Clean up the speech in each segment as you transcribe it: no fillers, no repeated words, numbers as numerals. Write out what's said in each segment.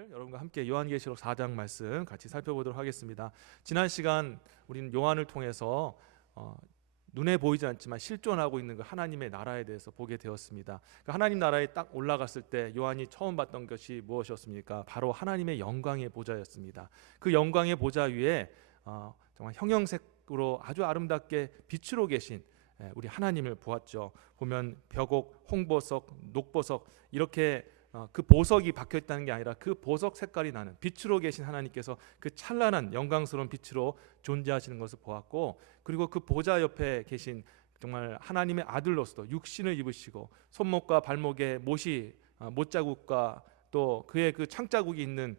오늘 여러분과 함께 요한계시록 4장 말씀 같이 살펴보도록 하겠습니다. 지난 시간 우리는 요한을 통해서 눈에 보이지 않지만 실존하고 있는 그 하나님의 나라에 대해서 보게 되었습니다. 그 하나님 나라에 딱 올라갔을 때 요한이 처음 봤던 것이 무엇이었습니까? 바로 하나님의 영광의 보좌였습니다. 그 영광의 보좌 위에 정말 형형색으로 아주 아름답게 빛으로 계신 우리 하나님을 보았죠. 보면 벽옥, 홍보석, 녹보석 이렇게 그 보석이 박혀 있다는 게 아니라 그 보석 색깔이 나는 빛으로 계신 하나님께서 그 찬란한 영광스러운 빛으로 존재하시는 것을 보았고, 그리고 그 보좌 옆에 계신 정말 하나님의 아들로서 육신을 입으시고 손목과 발목에 못자국과 또 그의 그 창자국이 있는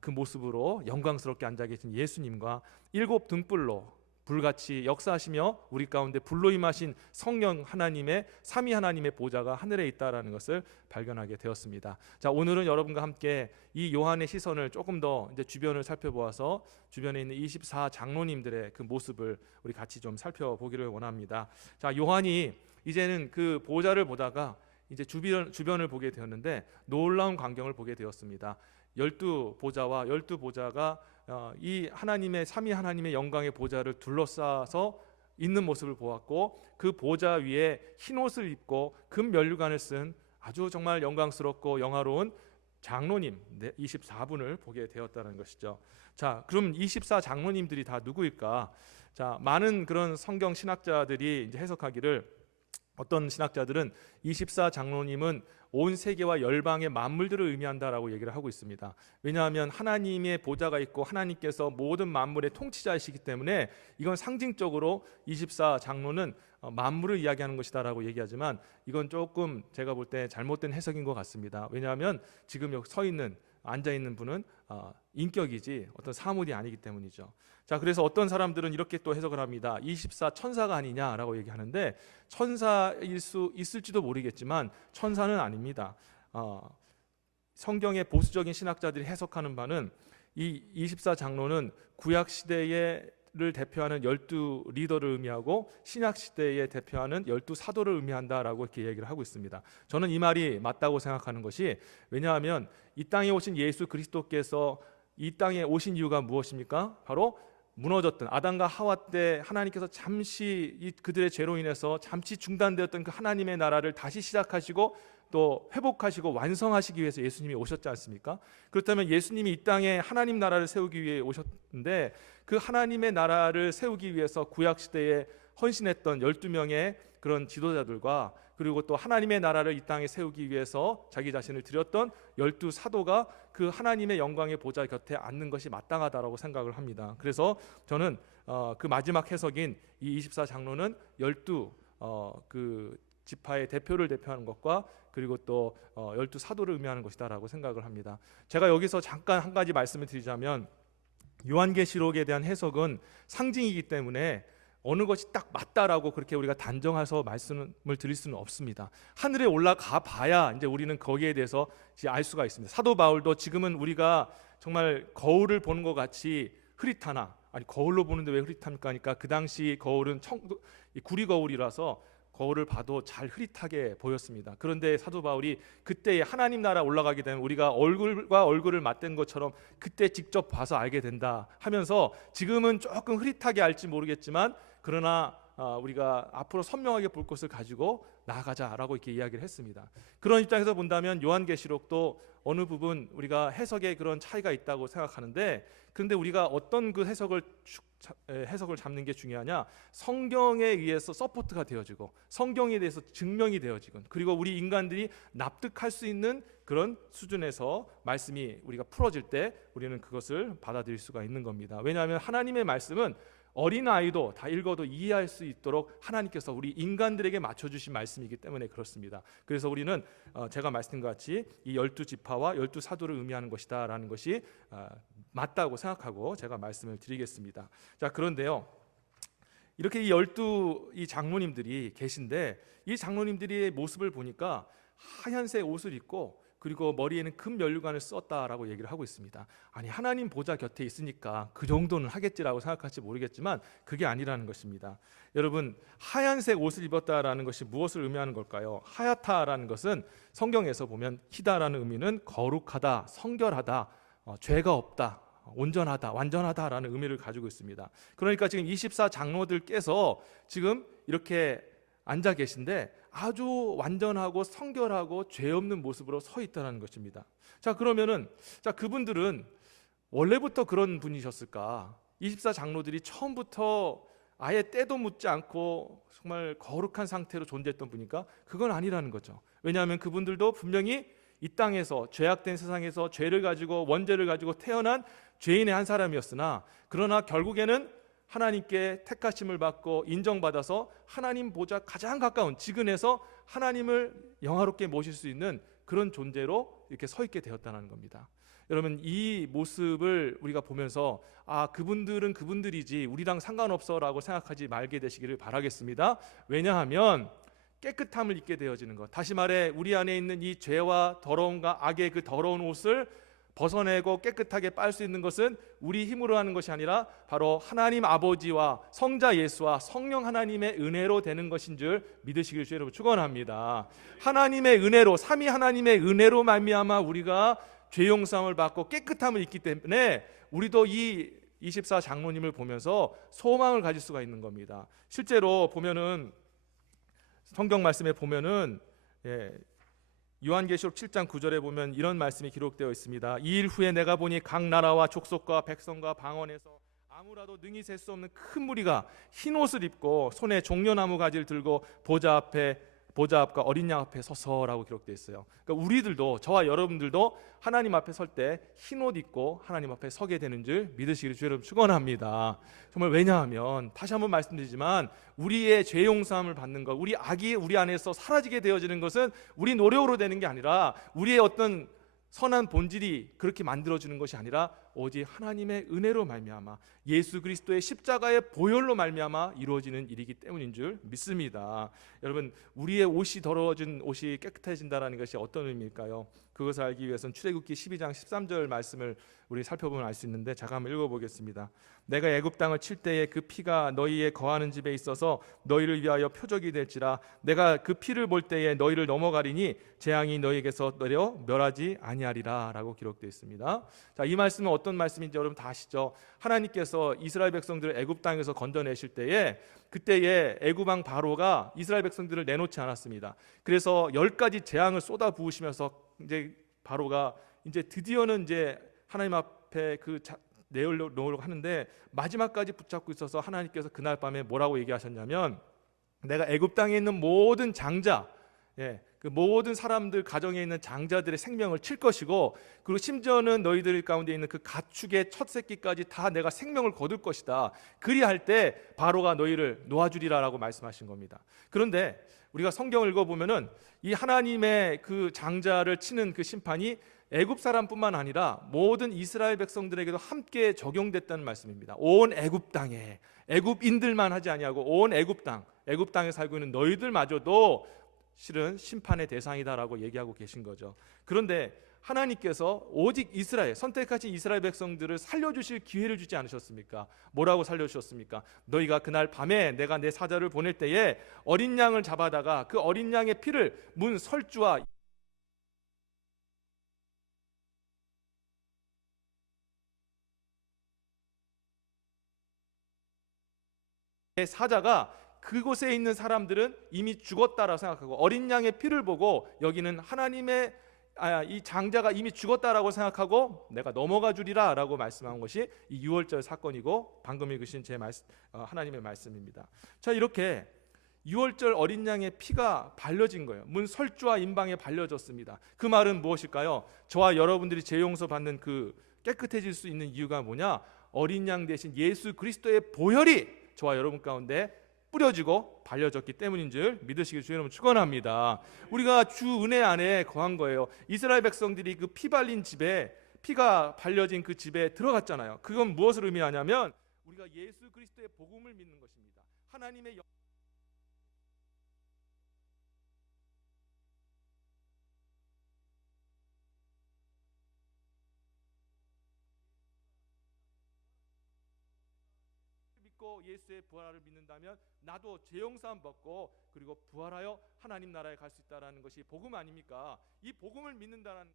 그 모습으로 영광스럽게 앉아 계신 예수님과 일곱 등불로 불같이 역사하시며 우리 가운데 불로 임하신 성령 하나님의 삼위 하나님의 보좌가 하늘에 있다라는 것을 발견하게 되었습니다. 자, 오늘은 여러분과 함께 이 요한의 시선을 조금 더 이제 주변을 살펴보아서 주변에 있는 24 장로님들의 그 모습을 우리 같이 좀 살펴보기를 원합니다. 자, 요한이 이제는 그 보좌를 보다가 이제 주변을 보게 되었는데 놀라운 광경을 보게 되었습니다. 12보좌와 12보좌가 이 하나님의 삼위 하나님의 영광의 보좌를 둘러싸서 있는 모습을 보았고, 그 보좌 위에 흰 옷을 입고 금 면류관을 쓴 아주 정말 영광스럽고 영화로운 장로님 24분을 보게 되었다는 것이죠. 자, 그럼 24 장로님들이 다 누구일까? 자, 많은 그런 성경 신학자들이 이제 해석하기를, 어떤 신학자들은 24 장로님은 온 세계와 열방의 만물들을 의미한다라고 얘기를 하고 있습니다. 왜냐하면 하나님의 보좌가 있고 하나님께서 모든 만물의 통치자이시기 때문에 이건 상징적으로 24 장로는 만물을 이야기하는 것이다라고 얘기하지만, 이건 조금 제가 볼 때 잘못된 해석인 것 같습니다. 왜냐하면 지금 여기 앉아 있는 분은 인격이지 어떤 사물이 아니기 때문이죠. 자, 그래서 어떤 사람들은 이렇게 또 해석을 합니다. 24 천사가 아니냐라고 얘기하는데, 천사일 수 있을지도 모르겠지만 천사는 아닙니다. 성경의 보수적인 신학자들이 해석하는 바는 이 24 장로는 구약 시대를 대표하는 12 리더를 의미하고 신약 시대에 대표하는 12 사도를 의미한다라고 이렇게 얘기를 하고 있습니다. 저는 이 말이 맞다고 생각하는 것이, 왜냐하면 이 땅에 오신 예수 그리스도께서 이 땅에 오신 이유가 무엇입니까? 바로 무너졌던 아담과 하와 때 하나님께서 잠시 그들의 죄로 인해서 잠시 중단되었던 그 하나님의 나라를 다시 시작하시고 또 회복하시고 완성하시기 위해서 예수님이 오셨지 않습니까? 그렇다면 예수님이 이 땅에 하나님 나라를 세우기 위해 오셨는데, 그 하나님의 나라를 세우기 위해서 구약 시대에 헌신했던 12명의 그런 지도자들과, 그리고 또 하나님의 나라를 이 땅에 세우기 위해서 자기 자신을 드렸던 12 사도가 그 하나님의 영광의 보좌 곁에 앉는 것이 마땅하다라고 생각을 합니다. 그래서 저는 그 마지막 해석인 이 24 장로는 12 그 지파의 대표를 대표하는 것과, 그리고 또 12 사도를 의미하는 것이다라고 생각을 합니다. 제가 여기서 잠깐 한 가지 말씀을 드리자면, 요한계시록에 대한 해석은 상징이기 때문에 어느 것이 딱 맞다라고 그렇게 우리가 단정해서 말씀을 드릴 수는 없습니다. 하늘에 올라가 봐야 이제 우리는 거기에 대해서 이제 알 수가 있습니다. 사도 바울도 지금은 우리가 정말 거울을 보는 것 같이 흐릿하나, 아니 거울로 보는데 왜 흐릿합니까? 하니까 그 당시 거울은 구리 거울이라서 거울을 봐도 잘 흐릿하게 보였습니다. 그런데 사도 바울이 그때 하나님 나라 올라가게 되면 우리가 얼굴과 얼굴을 맞댄 것처럼 그때 직접 봐서 알게 된다 하면서, 지금은 조금 흐릿하게 알지 모르겠지만 그러나 우리가 앞으로 선명하게 볼 것을 가지고 나아가자라고 이렇게 이야기를 했습니다. 그런 입장에서 본다면 요한계시록도 어느 부분 우리가 해석에 그런 차이가 있다고 생각하는데, 그런데 우리가 어떤 그 해석을 잡는 게 중요하냐? 성경에 의해서 서포트가 되어지고 성경에 대해서 증명이 되어지고, 그리고 우리 인간들이 납득할 수 있는 그런 수준에서 말씀이 우리가 풀어질 때 우리는 그것을 받아들일 수가 있는 겁니다. 왜냐하면 하나님의 말씀은 어린아이도 다 읽어도 이해할 수 있도록 하나님께서 우리 인간들에게 맞춰주신 말씀이기 때문에 그렇습니다. 그래서 우리는 제가 말씀드린 것 같이 이 12지파와 12사도를 의미하는 것이다 라는 것이 맞다고 생각하고 제가 말씀을 드리겠습니다. 자, 그런데요, 이렇게 이 12 장로님들이 계신데, 이 장로님들의 모습을 보니까 하얀색 옷을 입고 그리고 머리에는 금 면류관을 썼다라고 얘기를 하고 있습니다. 아니, 하나님 보좌 곁에 있으니까 그 정도는 하겠지라고 생각할지 모르겠지만 그게 아니라는 것입니다. 여러분, 하얀색 옷을 입었다라는 것이 무엇을 의미하는 걸까요? 하얗다라는 것은 성경에서 보면 희다라는 의미는 거룩하다, 성결하다, 죄가 없다, 온전하다, 완전하다라는 의미를 가지고 있습니다. 그러니까 지금 24 장로들께서 지금 이렇게 앉아 계신데 아주 완전하고 성결하고 죄 없는 모습으로 서 있다는 것입니다. 자, 그러면은 그분들은 원래부터 그런 분이셨을까? 24 장로들이 처음부터 아예 때도 묻지 않고 정말 거룩한 상태로 존재했던 분이니까 그건 아니라는 거죠. 왜냐하면 그분들도 분명히 이 땅에서 죄악된 세상에서 죄를 가지고 원죄를 가지고 태어난 죄인의 한 사람이었으나, 그러나 결국에는 하나님께 택하심을 받고 인정받아서 하나님 보좌 가장 가까운 지근에서 하나님을 영화롭게 모실 수 있는 그런 존재로 이렇게 서 있게 되었다는 겁니다. 여러분, 이 모습을 우리가 보면서 그분들은 그분들이지 우리랑 상관없어 라고 생각하지 말게 되시기를 바라겠습니다. 왜냐하면 깨끗함을 입게 되어지는 것, 다시 말해 우리 안에 있는 이 죄와 더러움과 악의 그 더러운 옷을 벗어내고 깨끗하게 빨 수 있는 것은 우리 힘으로 하는 것이 아니라 바로 하나님 아버지와 성자 예수와 성령 하나님의 은혜로 되는 것인 줄 믿으시길 주의 이름으로 축원합니다. 하나님의 은혜로, 삼위 하나님의 은혜로 말미암아 우리가 죄 용서함을 받고 깨끗함을 입기 때문에 우리도 이 24 장로님을 보면서 소망을 가질 수가 있는 겁니다. 실제로 보면은 성경 말씀에 보면은 요한계시록 7장 9절에 보면 이런 말씀이 기록되어 있습니다. 이 일 후에 내가 보니 각 나라와 족속과 백성과 방언에서 아무라도 능히 셀 수 없는 큰 무리가 흰 옷을 입고 손에 종려나무 가지를 들고 보좌 앞과 어린 양 앞에 서서라고 기록되어 있어요. 그러니까 우리들도, 저와 여러분들도 하나님 앞에 설 때 흰 옷 입고 하나님 앞에 서게 되는 줄 믿으시기를 주의 이름으로 축원합니다. 정말 왜냐하면 다시 한번 말씀드리지만 우리의 죄 용서함을 받는 것, 우리 악이 우리 안에서 사라지게 되어지는 것은 우리 노력으로 되는 게 아니라, 우리의 어떤 선한 본질이 그렇게 만들어지는 것이 아니라 오직 하나님의 은혜로 말미암아 예수 그리스도의 십자가의 보혈로 말미암아 이루어지는 일이기 때문인 줄 믿습니다. 여러분, 우리의 옷이 더러워진 옷이 깨끗해진다는 것이 어떤 의미일까요? 그것을 알기 위해서는 출애굽기 12장 13절 말씀을 우리 살펴보면 알 수 있는데, 잠깐 한번 읽어보겠습니다. 내가 애굽 땅을 칠 때에 그 피가 너희의 거하는 집에 있어서 너희를 위하여 표적이 될지라. 내가 그 피를 볼 때에 너희를 넘어가리니 재앙이 너희에게서 내려 멸하지 아니하리라 라고 기록되어 있습니다. 자, 이 말씀은 어떤 말씀인지 여러분 다 아시죠? 하나님께서 이스라엘 백성들을 애굽 땅에서 건져내실 때에, 그때에 애굽 왕 바로가 이스라엘 백성들을 내놓지 않았습니다. 그래서 10가지 재앙을 쏟아 부으시면서 이제 바로가 이제 드디어는 이제 하나님 앞에 내어놓으려고 하는데 마지막까지 붙잡고 있어서 하나님께서 그날 밤에 뭐라고 얘기하셨냐면, 내가 애굽 땅에 있는 모든 장자, 그 모든 사람들 가정에 있는 장자들의 생명을 칠 것이고, 그리고 심지어는 너희들 가운데 있는 그 가축의 첫 새끼까지 다 내가 생명을 거둘 것이다. 그리할 때 바로가 너희를 놓아주리라라고 말씀하신 겁니다. 그런데 우리가 성경을 읽어보면은 이 하나님의 그 장자를 치는 그 심판이 애굽 사람뿐만 아니라 모든 이스라엘 백성들에게도 함께 적용됐다는 말씀입니다. 온 애굽 땅에, 애굽인들만 하지 아니하고 온 애굽 땅에 살고 있는 너희들마저도 실은 심판의 대상이다라고 얘기하고 계신 거죠. 그런데 하나님께서 오직 이스라엘, 선택하신 이스라엘 백성들을 살려주실 기회를 주지 않으셨습니까? 뭐라고 살려주셨습니까? 너희가 그날 밤에 내가 내 사자를 보낼 때에 어린 양을 잡아다가 그 어린 양의 피를 문 설주와 사자가, 그곳에 있는 사람들은 이미 죽었다라고 생각하고 어린 양의 피를 보고 여기는 하나님의 이 장자가 이미 죽었다라고 생각하고 내가 넘어가 주리라 라고 말씀한 것이 이 6월절 사건이고, 방금 읽으신 하나님의 말씀입니다. 자, 이렇게 6월절 어린 양의 피가 발려진 거예요. 문 설주와 임방에 발려졌습니다. 그 말은 무엇일까요? 저와 여러분들이 죄 용서 받는 그 깨끗해질 수 있는 이유가 뭐냐? 어린 양 대신 예수 그리스도의 보혈이 저와 여러분 가운데 뿌려지고 발려졌기 때문인 줄 믿으시길 주의 이름으로 축원합니다. 우리가 주 은혜 안에 거한 거예요. 이스라엘 백성들이 그 피 발린 집에, 피가 발려진 그 집에 들어갔잖아요. 그건 무엇을 의미하냐면 우리가 예수 그리스도의 복음을 믿는 것입니다. 하나님의 예수의 부활을 믿는다면 나도 죄 용서함 받고 그리고 부활하여 하나님 나라에 갈 수 있다라는 것이 복음 아닙니까? 이 복음을 믿는다는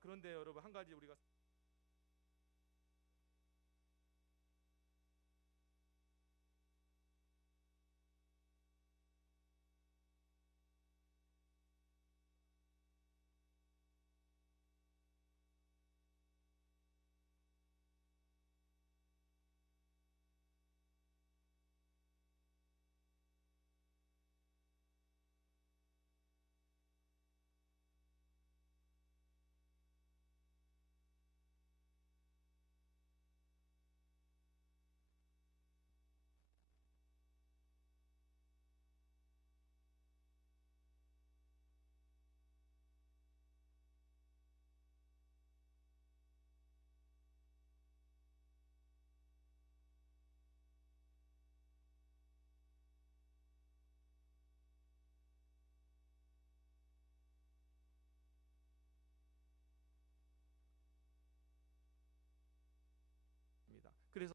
그런데 여러분 한 가지 우리가 입니다. 그래서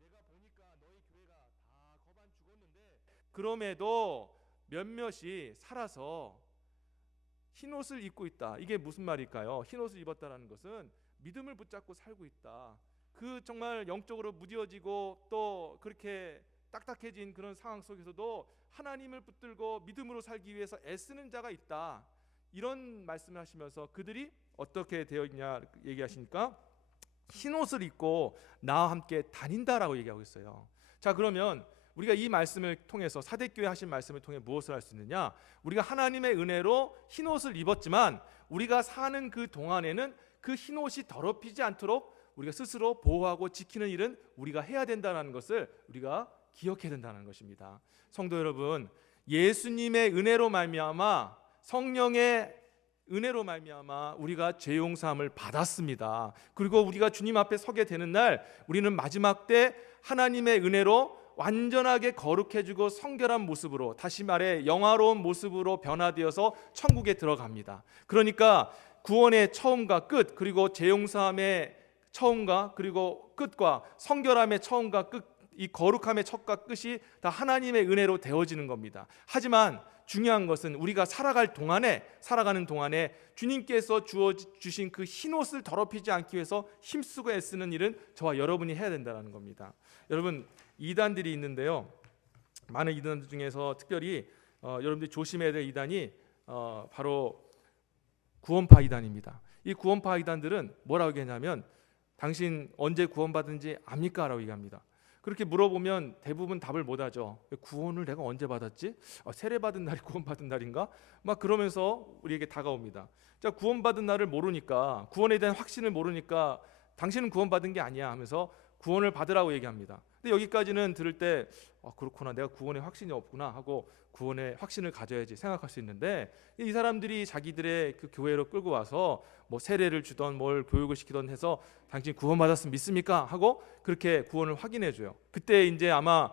내가 보니까 너희 교회가 다 거반 죽었는데 그럼에도 몇몇이 살아서 흰옷을 입고 있다. 이게 무슨 말일까요? 흰옷을 입었다라는 것은 믿음을 붙잡고 살고 있다. 그 정말 영적으로 무뎌지고 또 그렇게 딱딱해진 그런 상황 속에서도 하나님을 붙들고 믿음으로 살기 위해서 애쓰는 자가 있다. 이런 말씀을 하시면서 그들이 어떻게 되어 있냐 얘기하시니까 흰옷을 입고 나와 함께 다닌다라고 얘기하고 있어요. 자, 그러면 우리가 이 말씀을 통해서 사대교회 하신 말씀을 통해 무엇을 할 수 있느냐? 우리가 하나님의 은혜로 흰옷을 입었지만 우리가 사는 그 동안에는 그 흰옷이 더럽히지 않도록 우리가 스스로 보호하고 지키는 일은 우리가 해야 된다는 것을 우리가 기억해야 된다는 것입니다. 성도 여러분, 예수님의 은혜로 말미암아 성령의 은혜로 말미암아 우리가 죄 용서함을 받았습니다. 그리고 우리가 주님 앞에 서게 되는 날 우리는 마지막 때 하나님의 은혜로 완전하게 거룩해지고 성결한 모습으로, 다시 말해 영화로운 모습으로 변화되어서 천국에 들어갑니다. 그러니까 구원의 처음과 끝, 그리고 죄 용서함의 처음과 그리고 끝과 성결함의 처음과 끝, 이 거룩함의 첫과 끝이 다 하나님의 은혜로 되어지는 겁니다. 하지만 중요한 것은 우리가 살아가는 동안에 주님께서 주신 그 흰옷을 더럽히지 않기 위해서 힘쓰고 애쓰는 일은 저와 여러분이 해야 된다는 겁니다. 여러분, 이단들이 있는데요, 많은 이단들 중에서 특별히 여러분들이 조심해야 될 이단이 바로 구원파 이단입니다. 이 구원파 이단들은 뭐라고 얘기하냐면 당신 언제 구원받은지 압니까? 라고 얘기합니다. 그렇게 물어보면 대부분 답을 못하죠. 구원을 내가 언제 받았지? 세례받은 날이 구원받은 날인가? 막 그러면서 우리에게 다가옵니다. 자, 구원받은 날을 모르니까, 구원에 대한 확신을 모르니까 당신은 구원받은 게 아니야 하면서 구원을 받으라고 얘기합니다. 근데 여기까지는 들을 때 그렇구나, 내가 구원의 확신이 없구나 하고 구원의 확신을 가져야지 생각할 수 있는데, 이 사람들이 자기들의 그 교회로 끌고 와서 뭐 세례를 주던 뭘 교육을 시키던 해서 당신 구원받았으면 믿습니까? 하고 그렇게 구원을 확인해 줘요. 그때 이제 아마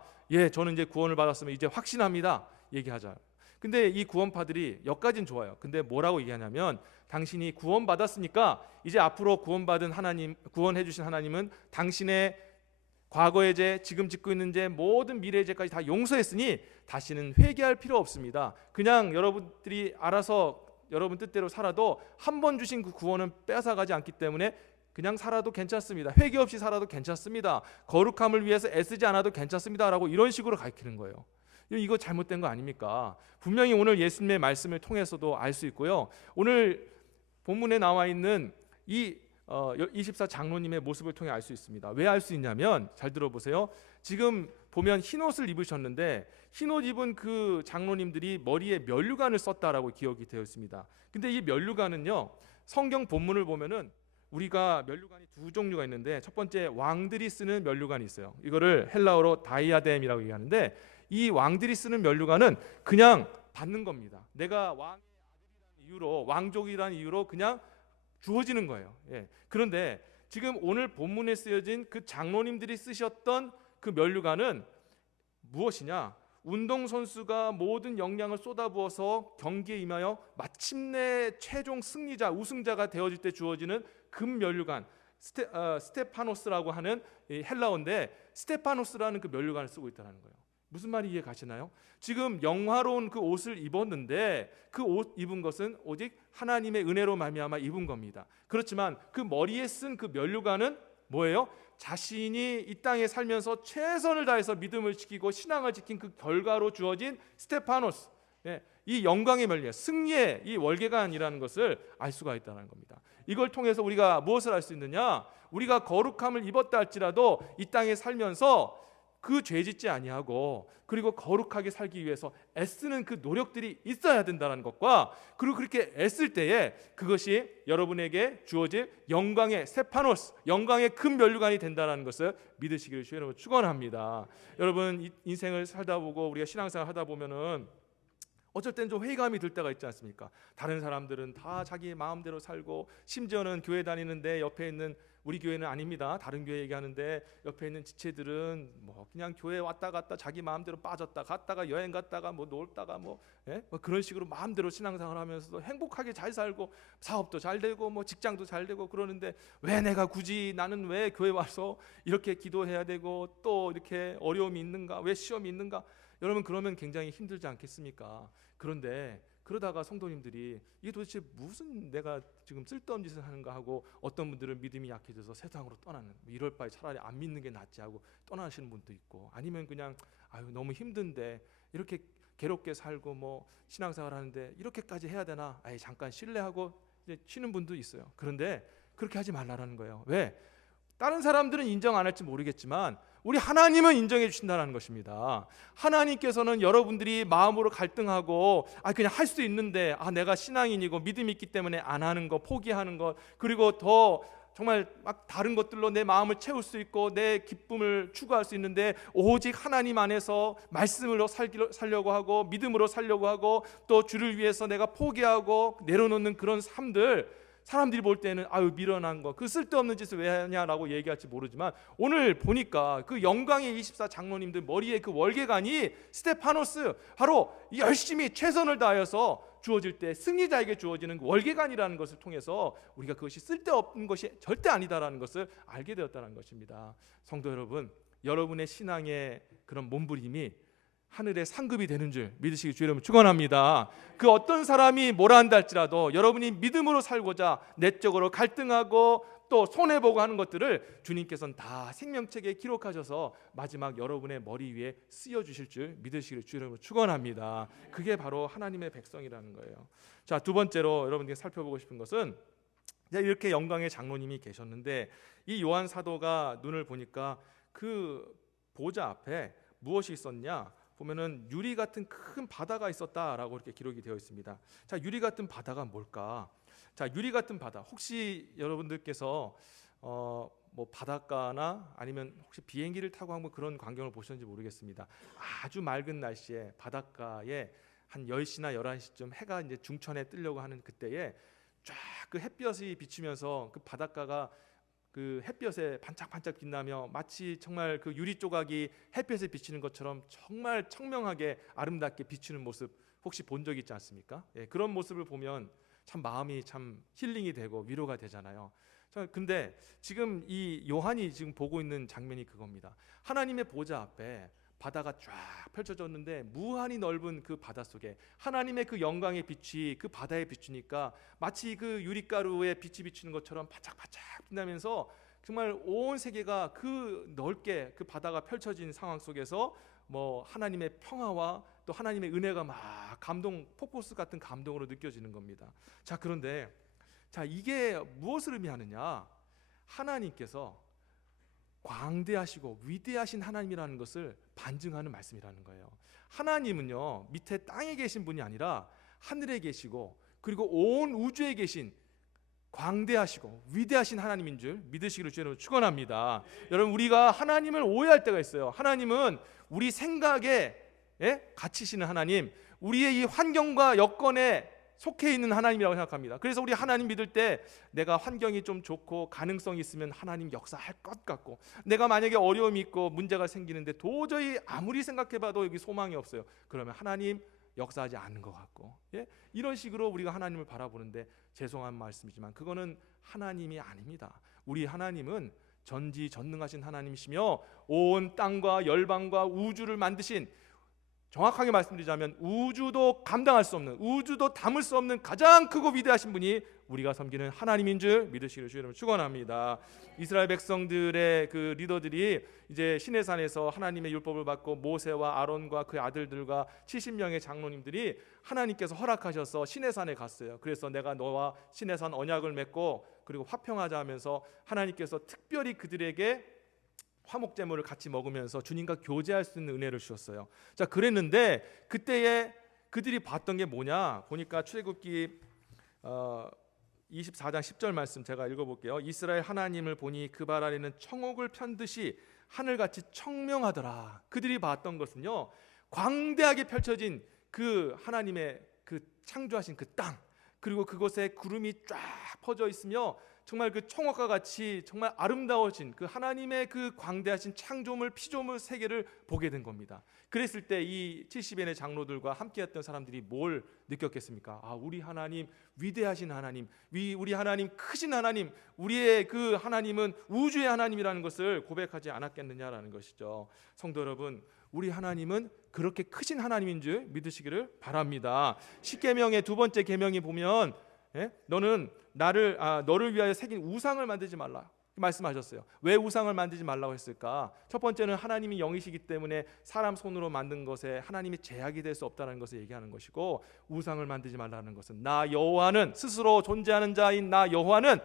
저는 이제 구원을 받았으면 이제 확신합니다 얘기하자. 근데 이 구원파들이 여기까지는 좋아요. 근데 뭐라고 얘기하냐면 당신이 구원받았으니까 이제 앞으로 구원받은 하나님, 구원해 주신 하나님은 당신의 과거의 죄, 지금 짓고 있는 죄, 모든 미래의 죄까지 다 용서했으니 다시는 회개할 필요 없습니다. 그냥 여러분들이 알아서 여러분 뜻대로 살아도 한 번 주신 그 구원은 뺏어가지 않기 때문에 그냥 살아도 괜찮습니다. 회개 없이 살아도 괜찮습니다. 거룩함을 위해서 애쓰지 않아도 괜찮습니다 라고 이런 식으로 가르치는 거예요. 이거 잘못된 거 아닙니까? 분명히 오늘 예수님의 말씀을 통해서도 알 수 있고요, 오늘 본문에 나와 있는 이 24 장로님의 모습을 통해 알 수 있습니다. 왜 알 수 있냐면 잘 들어보세요. 지금 보면 흰옷을 입으셨는데 흰옷 입은 그 장로님들이 머리에 면류관을 썼다라고 기억이 되어 있습니다. 근데 이 면류관은요, 성경 본문을 보면은 우리가 면류관이 두 종류가 있는데 첫 번째 왕들이 쓰는 면류관이 있어요. 이거를 헬라어로 다이아뎀이라고 얘기하는데 이 왕들이 쓰는 면류관은 그냥 받는 겁니다. 내가 왕의 아들이라는 이유로, 왕족이라는 이유로 그냥 주어지는 거예요. 예. 그런데 지금 오늘 본문에 쓰여진 그 장로님들이 쓰셨던 그 면류관은 무엇이냐? 운동선수가 모든 역량을 쏟아부어서 경기에 임하여 마침내 최종 승리자, 우승자가 되어질 때 주어지는 금면류관, 스테파노스라고 하는 헬라어인데, 스테파노스라는 그 면류관을 쓰고 있다는 거예요. 무슨 말이 이해 가시나요? 지금 영화로운 그 옷을 입었는데 그 옷 입은 것은 오직 하나님의 은혜로 말미암아 입은 겁니다. 그렇지만 그 머리에 쓴 그 면류관은 뭐예요? 자신이 이 땅에 살면서 최선을 다해서 믿음을 지키고 신앙을 지킨 그 결과로 주어진 스테파노스, 이 영광의 면류, 승리의 이 월계관이라는 것을 알 수가 있다는 겁니다. 이걸 통해서 우리가 무엇을 알 수 있느냐? 우리가 거룩함을 입었다 할지라도 이 땅에 살면서 그 죄짓지 아니하고 그리고 거룩하게 살기 위해서 애쓰는 그 노력들이 있어야 된다는 것과, 그리고 그렇게 애쓸 때에 그것이 여러분에게 주어질 영광의 스테파노스, 영광의 금 면류관이 된다는 것을 믿으시기를 주의 이름으로 축원합니다. 여러분, 인생을 살다 보고 우리가 신앙생활 하다 보면은 어쩔 땐 좀 회의감이 들 때가 있지 않습니까? 다른 사람들은 다 자기 마음대로 살고, 심지어는 교회 다니는데 옆에 있는, 우리 교회는 아닙니다, 다른 교회 얘기하는데, 옆에 있는 지체들은 뭐 그냥 교회 왔다 갔다 자기 마음대로 빠졌다 갔다가 여행 갔다가 뭐 놀다가 뭐 그런 식으로 마음대로 신앙생활 하면서도 행복하게 잘 살고 사업도 잘 되고 뭐 직장도 잘 되고 그러는데, 왜 내가 굳이, 나는 왜 교회 와서 이렇게 기도해야 되고 또 이렇게 어려움이 있는가, 왜 시험이 있는가? 여러분, 그러면 굉장히 힘들지 않겠습니까? 그런데 그러다가 성도님들이 이게 도대체 무슨 내가 지금 쓸데없는 짓을 하는가 하고, 어떤 분들은 믿음이 약해져서 세상으로 떠나는, 이럴 바에 차라리 안 믿는 게 낫지 하고 떠나시는 분도 있고, 아니면 그냥 너무 힘든데 이렇게 괴롭게 살고 뭐 신앙생활 하는데 이렇게까지 해야 되나, 잠깐 쉴래하고 이제 쉬는 분도 있어요. 그런데 그렇게 하지 말라는 거예요. 왜? 다른 사람들은 인정 안 할지 모르겠지만 우리 하나님은 인정해 주신다는 것입니다. 하나님께서는 여러분들이 마음으로 갈등하고 그냥 할 수 있는데, 내가 신앙인이고 믿음이 있기 때문에 안 하는 거, 포기하는 것, 그리고 더 정말 막 다른 것들로 내 마음을 채울 수 있고 내 기쁨을 추구할 수 있는데, 오직 하나님 안에서 말씀으로 살려고 하고 믿음으로 살려고 하고 또 주를 위해서 내가 포기하고 내려놓는 그런 삶들, 사람들이 볼 때는 미련한 거, 그 쓸데없는 짓을 왜 하냐라고 얘기할지 모르지만, 오늘 보니까 그 영광의 24 장로님들 머리에 그 월계관이 스테파노스, 바로 열심히 최선을 다해서 주어질 때 승리자에게 주어지는 그 월계관이라는 것을 통해서 우리가 그것이 쓸데없는 것이 절대 아니다라는 것을 알게 되었다는 것입니다. 성도 여러분, 여러분의 신앙의 그런 몸부림이 하늘의 상급이 되는 줄 믿으시기 주의 이름으로 축원합니다. 그 어떤 사람이 뭐라 한다 할지라도 여러분이 믿음으로 살고자 내적으로 갈등하고 또 손해보고 하는 것들을 주님께서는 다 생명책에 기록하셔서 마지막 여러분의 머리 위에 쓰여주실 줄 믿으시기를 주의 이름으로 축원합니다. 그게 바로 하나님의 백성이라는 거예요. 자, 두 번째로 여러분께 살펴보고 싶은 것은, 이렇게 영광의 장로님이 계셨는데 이 요한 사도가 눈을 보니까 그 보좌 앞에 무엇이 있었냐 보면은 유리 같은 큰 바다가 있었다라고 이렇게 기록이 되어 있습니다. 자, 유리 같은 바다가 뭘까? 자, 유리 같은 바다, 혹시 여러분들께서 뭐 바닷가나 아니면 혹시 비행기를 타고 한번 그런 광경을 보셨는지 모르겠습니다. 아주 맑은 날씨에 바닷가에 한 10시나 11시쯤 해가 이제 중천에 뜨려고 하는 그때에 쫙 그 햇볕이 비치면서 그 바닷가가 그 햇볕에 반짝반짝 빛나며 마치 정말 그 유리 조각이 햇볕에 비치는 것처럼 정말 청명하게 아름답게 비치는 모습 혹시 본 적 있지 않습니까? 그런 모습을 보면 참 마음이 참 힐링이 되고 위로가 되잖아요. 근데 지금 이 요한이 지금 보고 있는 장면이 그겁니다. 하나님의 보좌 앞에 바다가 쫙 펼쳐졌는데 무한히 넓은 그 바다 속에 하나님의 그 영광의 빛이 그 바다에 비추니까 마치 그 유리가루에 빛이 비추는 것처럼 바짝바짝 빛나면서 정말 온 세계가 그 넓게 그 바다가 펼쳐진 상황 속에서 뭐 하나님의 평화와 또 하나님의 은혜가 막 폭포수 같은 감동으로 느껴지는 겁니다. 자, 그런데 이게 무엇을 의미하느냐? 하나님께서 광대하시고 위대하신 하나님이라는 것을 반증하는 말씀이라는 거예요. 하나님은요, 밑에 땅에 계신 분이 아니라 하늘에 계시고 그리고 온 우주에 계신 광대하시고 위대하신 하나님인 줄 믿으시기를 주님으로 축원합니다. 여러분, 우리가 하나님을 오해할 때가 있어요. 하나님은 우리 생각에 갇히시는 하나님, 우리의 이 환경과 여건에 속해 있는 하나님이라고 생각합니다. 그래서 우리 하나님 믿을 때 내가 환경이 좀 좋고 가능성이 있으면 하나님 역사할 것 같고, 내가 만약에 어려움이 있고 문제가 생기는데 도저히 아무리 생각해봐도 여기 소망이 없어요. 그러면 하나님 역사하지 않는 것 같고, 예? 이런 식으로 우리가 하나님을 바라보는데, 죄송한 말씀이지만 그거는 하나님이 아닙니다. 우리 하나님은 전지전능하신 하나님이시며 온 땅과 열방과 우주를 만드신, 정확하게 말씀드리자면 우주도 감당할 수 없는, 우주도 담을 수 없는 가장 크고 위대하신 분이 우리가 섬기는 하나님인 줄 믿으시기를 주의 이름으로 축원합니다. 이스라엘 백성들의 그 리더들이 이제 시내산에서 하나님의 율법을 받고 모세와 아론과 그 아들들과 70명의 장로님들이 하나님께서 허락하셔서 시내산에 갔어요. 그래서 내가 너와 시내산 언약을 맺고 그리고 화평하자 하면서 하나님께서 특별히 그들에게 화목 제물을 같이 먹으면서 주님과 교제할 수 있는 은혜를 주셨어요. 자, 그랬는데 그때에 그들이 봤던 게 뭐냐? 보니까 출애굽기 24장 10절 말씀 제가 읽어볼게요. 이스라엘 하나님을 보니 그 발 아래는 청옥을 편듯이 하늘같이 청명하더라. 그들이 봤던 것은요, 광대하게 펼쳐진 그 하나님의 그 창조하신 그 땅, 그리고 그곳에 구름이 쫙 퍼져 있으며 정말 그 청옥과 같이 정말 아름다워진 그 하나님의 그 광대하신 창조물 피조물 세계를 보게 된 겁니다. 그랬을 때 이 70인의 장로들과 함께했던 사람들이 뭘 느꼈겠습니까? 아, 우리 하나님 위대하신 하나님, 우리 하나님 크신 하나님, 우리의 그 하나님은 우주의 하나님이라는 것을 고백하지 않았겠느냐라는 것이죠. 성도 여러분, 우리 하나님은 그렇게 크신 하나님인 줄 믿으시기를 바랍니다. 십계명의 두 번째 계명이 보면, 너는 너를 위하여 새긴 우상을 만들지 말라 말씀하셨어요. 왜 우상을 만들지 말라고 했을까? 첫 번째는 하나님이 영이시기 때문에 사람 손으로 만든 것에 하나님이 제약이 될 수 없다는 것을 얘기하는 것이고, 우상을 만들지 말라는 것은 나 여호와는, 스스로 존재하는 자인 나 여호와는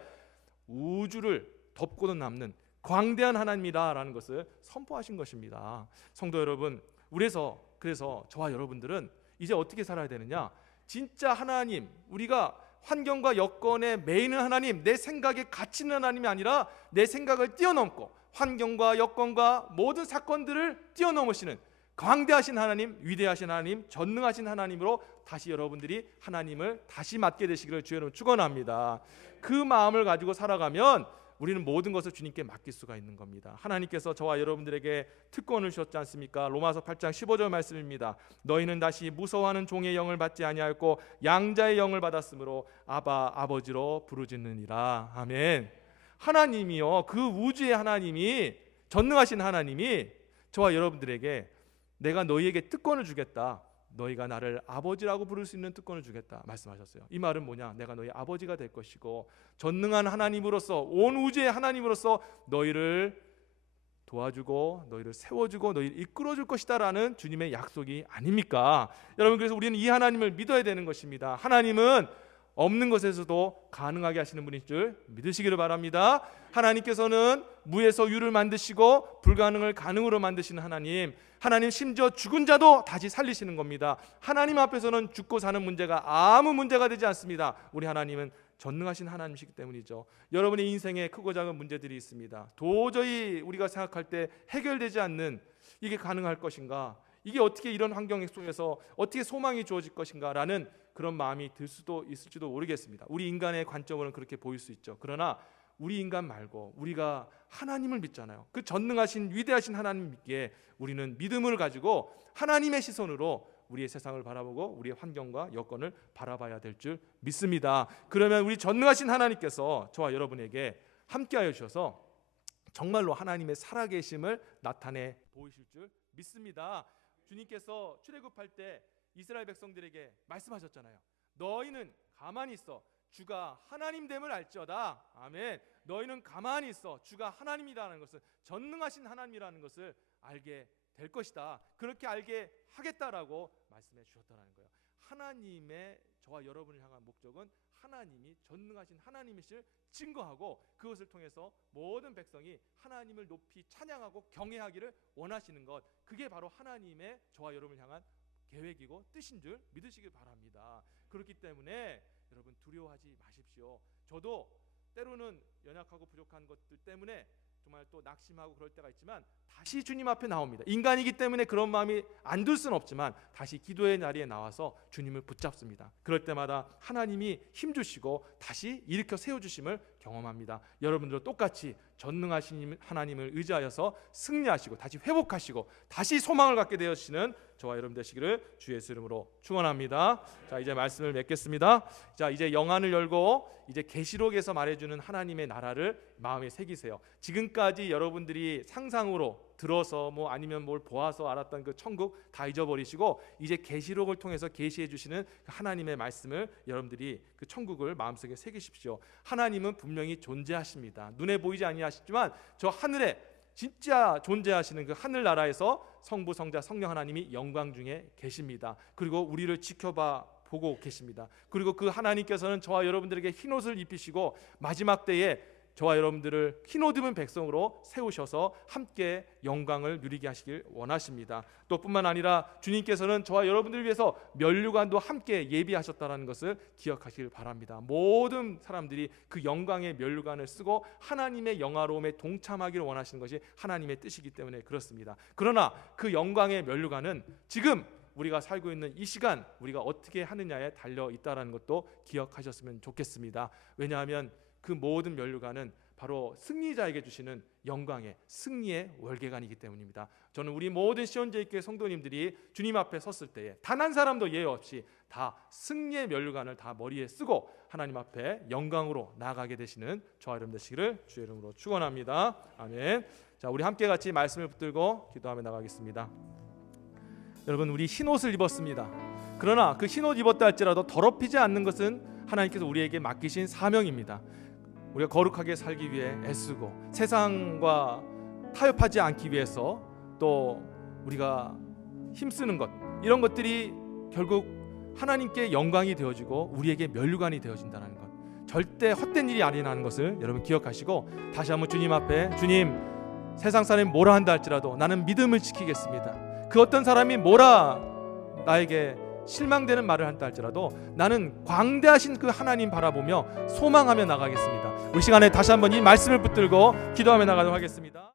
우주를 덮고도 남는 광대한 하나님이다라는 것을 선포하신 것입니다. 성도 여러분, 그래서 저와 여러분들은 이제 어떻게 살아야 되느냐? 진짜 하나님, 우리가 환경과 여건에 매이는 하나님, 내 생각에 갇히는 하나님이 아니라 내 생각을 뛰어넘고 환경과 여건과 모든 사건들을 뛰어넘으시는 광대하신 하나님, 위대하신 하나님, 전능하신 하나님으로 다시 여러분들이 하나님을 다시 맡게 되시기를 주여는 축원합니다. 그 마음을 가지고 살아가면 우리는 모든 것을 주님께 맡길 수가 있는 겁니다. 하나님께서 저와 여러분들에게 특권을 주셨지 않습니까? 로마서 8장 15절 말씀입니다. 너희는 다시 무서워하는 종의 영을 받지 아니하였고 양자의 영을 받았으므로 아바 아버지로 부르짖느니라. 아멘. 하나님이요, 그 우주의 하나님이, 전능하신 하나님이 저와 여러분들에게 내가 너희에게 특권을 주겠다, 너희가 나를 아버지라고 부를 수 있는 특권을 주겠다 말씀하셨어요. 이 말은 뭐냐? 내가 너희 아버지가 될 것이고 전능한 하나님으로서, 온 우주의 하나님으로서 너희를 도와주고 너희를 세워주고 너희를 이끌어줄 것이다 라는 주님의 약속이 아닙니까? 여러분, 그래서 우리는 이 하나님을 믿어야 되는 것입니다. 하나님은 없는 것에서도 가능하게 하시는 분인 줄 믿으시기를 바랍니다. 하나님께서는 무에서 유를 만드시고 불가능을 가능으로 만드시는 하나님, 심지어 죽은 자도 다시 살리시는 겁니다. 하나님 앞에서는 죽고 사는 문제가 아무 문제가 되지 않습니다. 우리 하나님은 전능하신 하나님이시기 때문이죠. 여러분의 인생에 크고 작은 문제들이 있습니다. 도저히 우리가 생각할 때 해결되지 않는, 이게 가능할 것인가? 이게 어떻게 이런 환경 속에서 어떻게 소망이 주어질 것인가? 라는 그런 마음이 들 수도 있을지도 모르겠습니다. 우리 인간의 관점으로는 그렇게 보일 수 있죠. 그러나 우리 인간 말고 우리가 하나님을 믿잖아요. 그 전능하신 위대하신 하나님 믿기에 우리는 믿음을 가지고 하나님의 시선으로 우리의 세상을 바라보고 우리의 환경과 여건을 바라봐야 될 줄 믿습니다. 그러면 우리 전능하신 하나님께서 저와 여러분에게 함께하여 주셔서 정말로 하나님의 살아계심을 나타내 보이실 줄 믿습니다. 주님께서 출애굽할 때 이스라엘 백성들에게 말씀하셨잖아요. 너희는 가만히 있어, 주가 하나님됨을 알지어다. 아멘. 너희는 가만히 있어, 주가 하나님이라는 것을, 전능하신 하나님이라는 것을 알게 될 것이다. 그렇게 알게 하겠다라고 말씀해 주셨다는 거예요. 하나님의 저와 여러분을 향한 목적은 하나님이 전능하신 하나님이실 증거하고, 그것을 통해서 모든 백성이 하나님을 높이 찬양하고 경외하기를 원하시는 것, 그게 바로 하나님의 저와 여러분을 향한 계획이고 뜻인 줄 믿으시길 바랍니다. 그렇기 때문에 여러분, 두려워하지 마십시오. 저도 때로는 연약하고 부족한 것들 때문에 정말 또 낙심하고 그럴 때가 있지만 다시 주님 앞에 나옵니다. 인간이기 때문에 그런 마음이 안 들 수는 없지만 다시 기도의 자리에 나와서 주님을 붙잡습니다. 그럴 때마다 하나님이 힘주시고 다시 일으켜 세워주심을 경험합니다. 여러분들도 똑같이 전능하신 하나님을 의지하여서 승리하시고 다시 회복하시고 다시 소망을 갖게 되시는 저와 여러분 되시기를 주 예수 이름으로 축원합니다. 자, 이제 말씀을 맺겠습니다. 자, 이제 영안을 열고 이제 계시록에서 말해주는 하나님의 나라를 마음에 새기세요. 지금까지 여러분들이 상상으로 들어서 뭐 아니면 뭘 보아서 알았던 그 천국 다 잊어버리시고 이제 계시록을 통해서 계시해 주시는 그 하나님의 말씀을 여러분들이 그 천국을 마음속에 새기십시오. 하나님은 분명히 존재하십니다. 눈에 보이지 아니하시지만 저 하늘에 진짜 존재하시는 그 하늘나라에서 성부, 성자, 성령 하나님이 영광 중에 계십니다. 그리고 우리를 지켜봐 보고 계십니다. 그리고 그 하나님께서는 저와 여러분들에게 흰옷을 입히시고 마지막 때에 저와 여러분들을 흰옷 입은 백성으로 세우셔서 함께 영광을 누리게 하시길 원하십니다. 또 뿐만 아니라 주님께서는 저와 여러분들을 위해서 면류관도 함께 예비하셨다는 것을 기억하시길 바랍니다. 모든 사람들이 그 영광의 면류관을 쓰고 하나님의 영화로움에 동참하기를 원하시는 것이 하나님의 뜻이기 때문에 그렇습니다. 그러나 그 영광의 면류관은 지금 우리가 살고 있는 이 시간 우리가 어떻게 하느냐에 달려 있다는 것도 기억하셨으면 좋겠습니다. 왜냐하면 그 모든 면류관은 바로 승리자에게 주시는 영광의 승리의 월계관이기 때문입니다. 저는 우리 모든 시온제일교회 성도님들이 주님 앞에 섰을 때에 단 한 사람도 예외 없이 다 승리의 면류관을 다 머리에 쓰고 하나님 앞에 영광으로 나아가게 되시는 저와 여러분 되시기를 주의 이름으로 축원합니다. 아멘. 자, 우리 함께 같이 말씀을 붙들고 기도하며 나가겠습니다. 여러분, 우리 흰옷을 입었습니다. 그러나 그 흰옷 입었다 할지라도 더럽히지 않는 것은 하나님께서 우리에게 맡기신 사명입니다. 우리가 거룩하게 살기 위해 애쓰고 세상과 타협하지 않기 위해서 또 우리가 힘쓰는 것, 이런 것들이 결국 하나님께 영광이 되어지고 우리에게 면류관이 되어진다는 것, 절대 헛된 일이 아니라는 것을 여러분 기억하시고 다시 한번 주님 앞에, 주님, 세상 사람이 뭐라 한다 할지라도 나는 믿음을 지키겠습니다. 그 어떤 사람이 뭐라 나에게 실망되는 말을 한다 할지라도 나는 광대하신 그 하나님 바라보며 소망하며 나가겠습니다. 우리 시간에 다시 한번 이 말씀을 붙들고 기도하며 나가도록 하겠습니다.